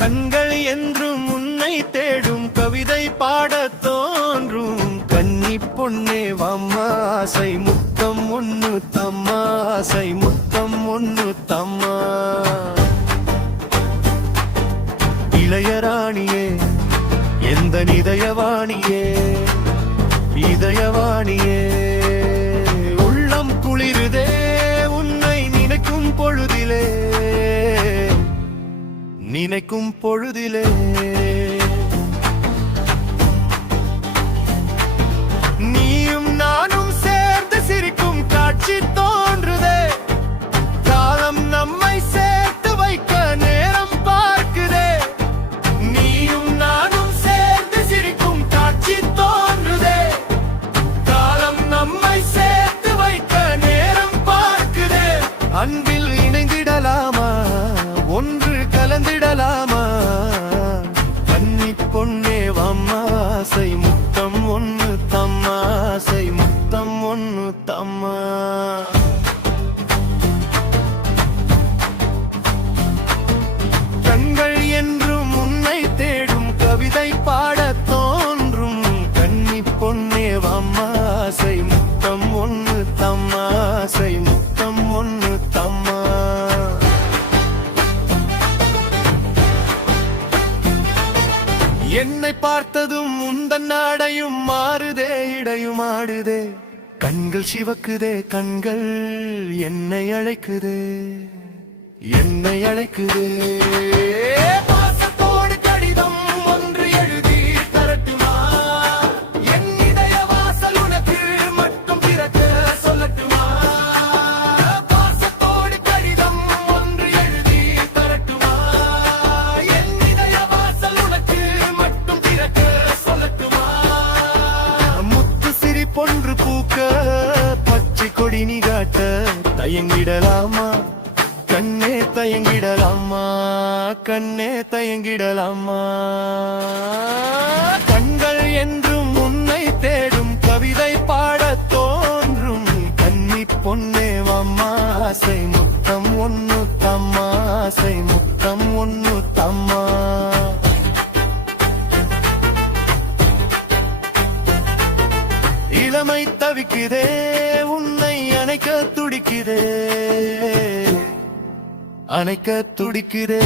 கண்கள் என்றும் உன்னை தேடும் கவிதை பாடத் தோன்றும் கன்னி பொன்னே வம்மா ஆசை முத்தம் ஒண்ணு தம்மா ஆசை முத்தம் ஒண்ணு தம்மா இளையராணியே எந்த இதயவாணியே இதயவாணியே உள்ளம் குளிருதே உன்னை நினைக்கும் பொழுதிலே நினைக்கும் பொழுதிலே நீயும் நானும் சேர்ந்து சிரிக்கும் காட்சி தோன்றுதே காலம் நம்மை சேர்த்து வைக்க நேரம் பார்க்குதே நீயும் நானும் சேர்ந்து சிரிக்கும் காட்சி தோன்றுதே காலம் நம்மை சேர்த்து வைக்க நேரம் பார்க்குதே அன்பில் இணைந்திடலாமா ஒன்று கலந்திடலாமா கன்னி பொன்னே வம்மாசை முத்தம் ஒண்ணு தம்மாசை முத்தம் ஒண்ணு தம்மா கண்கள் என்றும் உன்னை தேடும் கவிதை பாடத் தோன்றும் கன்னி பொன்னே வம்மாசை முத்தம் ஒண்ணு தம்மாசை முத்தம் ஒண்ணு தம்மா என்னை பார்த்ததும் உந்தன் நாடையும் மாறுதே இடையும் ஆடுதே கண்கள் சிவக்குதே கண்கள் என்னை அழைக்குதே என்னை அழைக்குதே பாசத்தோடு கடிதம் ஒன்று எழுதி தரட்டுமா என் இதய வாசல் உனக்கு மட்டும் திறக்க சொல்லட்டுமா பாசத்தோடு கடிதம் ஒன்று எழுதி தரட்டுமா என் இதய வாசல் உனக்கு மட்டும் திறக்க சொல்லட்டுமா முத்து சிரிப்பொன்று பூக்க பச்சை கொடி நீகாட்ட தயங்கிடலாமா கண்ணே தயங்கிடலாமா கண்ணே தயங்கிடலாமா கண்கள் என்றும் உன்னை தேடும் கவிதை பாடத் தோன்றும் கன்னி பொன்னே வம்மாசை முத்தம் ஒண்ணு தம்மாசை முத்தம் ஒண்ணு தம்மா இளமை தவிக்குதே உன்னை அணைக்க துடிக்குதே அணைக்க துடிக்குதே